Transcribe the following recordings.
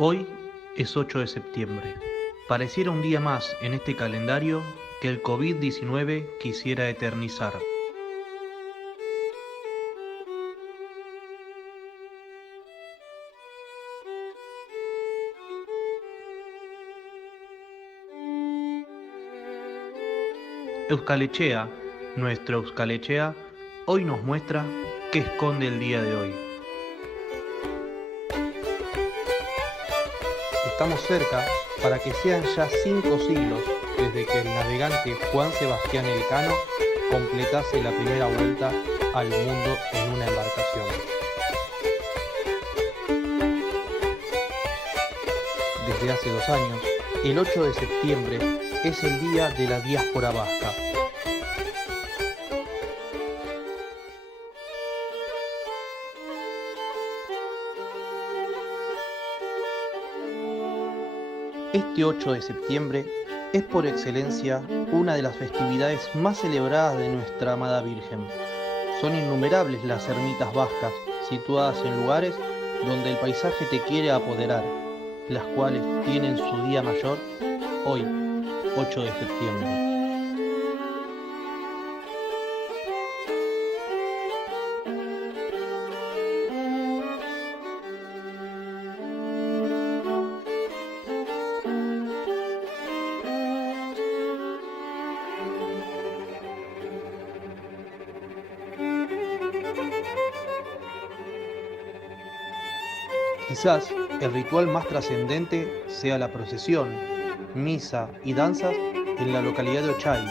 Hoy es 8 de septiembre. Pareciera un día más en este calendario que el COVID-19 quisiera eternizar. Euskalechea, nuestro Euskalechea, hoy nos muestra qué esconde el día de hoy. Estamos cerca para que sean ya 5 siglos desde que el navegante Juan Sebastián Elcano completase la primera vuelta al mundo en una embarcación. Desde hace 2 años, el 8 de septiembre es el día de la diáspora vasca. Este 8 de septiembre es por excelencia una de las festividades más celebradas de nuestra amada Virgen. Son innumerables las ermitas vascas situadas en lugares donde el paisaje te quiere apoderar, las cuales tienen su día mayor hoy, 8 de septiembre. Quizás el ritual más trascendente sea la procesión, misa y danzas en la localidad de Ochay.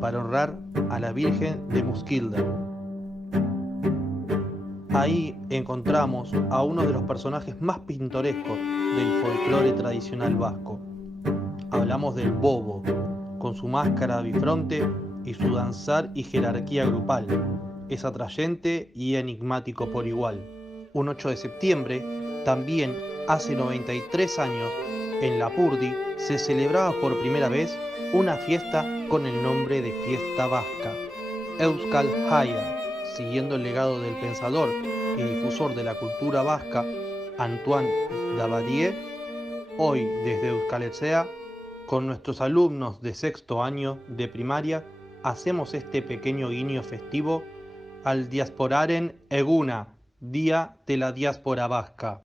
Para honrar a la Virgen de Muskilda. Ahí encontramos a uno de los personajes más pintorescos del folclore tradicional vasco. Hablamos del bobo, con su máscara bifronte y su danzar y jerarquía grupal. Es atrayente y enigmático por igual. Un 8 de septiembre, también hace 93 años, en Lapurdi se celebraba por primera vez una fiesta con el nombre de Fiesta Vasca, Euskal Haya, siguiendo el legado del pensador y difusor de la cultura vasca, Antoine Davadier. Hoy, desde Euskalechea, con nuestros alumnos de sexto año de primaria, hacemos este pequeño guiño festivo al Diasporaren Eguna, Día de la Diáspora Vasca.